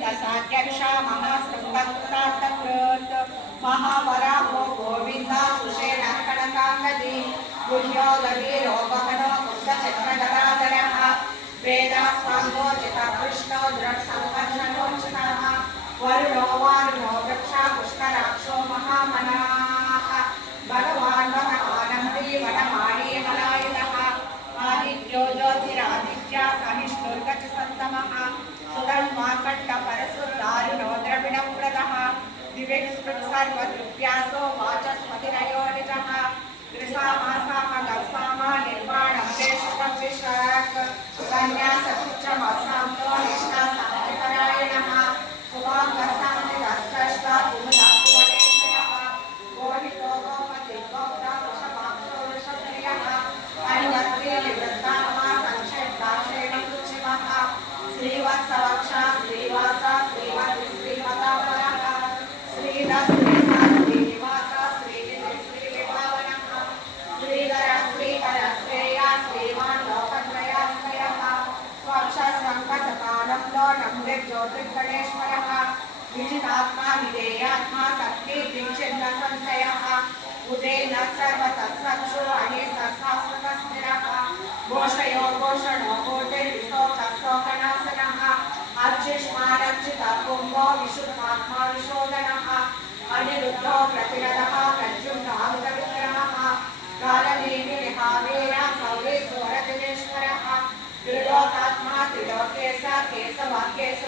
साध्यक्ष महासृष्टाकृत महावराहो गोविंदा सुषेण कनकांगदी गुह्योदरी रोगमनो मुक्तचक्रधराधरः वेदास्वाङ्गो चिता कृष्णो दृढसङ्कर्षणोचितः वरुणो वारुणो वृक्षा पुष्कराक्षो महामनाः भगवान् भगवानन्दी वनमाली मलायुधः आदित्यो ज्योतिरादित्या सहिष्णुर्गतिसत्तमः सुधन्वाकट्टपरशुर्दारुणो द्रविणप्रदः दिव्यस्मृत्सर्वदृप्यासो वाचस्पतिरयोनिजः त्रिसामासाः गस्सामा निर्वाणं देशकं विशाख सन्न्यासपुत्रमसान्तो निष्ठा सामपरायणः सुभागस्सान्तिरस्तष्टा कुमुदाकुवनेशयः गोहितो गोपति गोप्ता वृषभाक्षो वृषप्रियः अनिवत्रि निवृत्तात्मा संक्षेप्ताक्षेण कुचिमः श्रीवत्सवक्षा श्रीवासा श्रीवति श्रीमतापरः श्रीधर श्रीसा श्रीनिवासा श्रीनिधि श्रीविभावनः श्रीधर श्रीकर श्रेया श्रीमान् लोकत्रयाश्रयः स्वक्षस्वङ्कसतानन्दो नम्रज्योतिर्गणेश्वरः विजितात्मा विधेयात्मा शक्ति दीक्षिन्न संशयः उदेन सर्वतः सक्षो अनेकसहस्रतस्थिरः घोषयो घोषणो घोषैर्विशोकशोकनाशनः अर्चिष्मारर्चितः कुम्भो विशुद्धात्मा विशोधनः अनिरुद्धो प्रतिरथः प्रद्युम्नामृतविग्रहः कालनेमिहावीरा सौरेश्वरदिनेश्वरः त्रिलोकात्मा त्रिलोकेश केशवाक्येश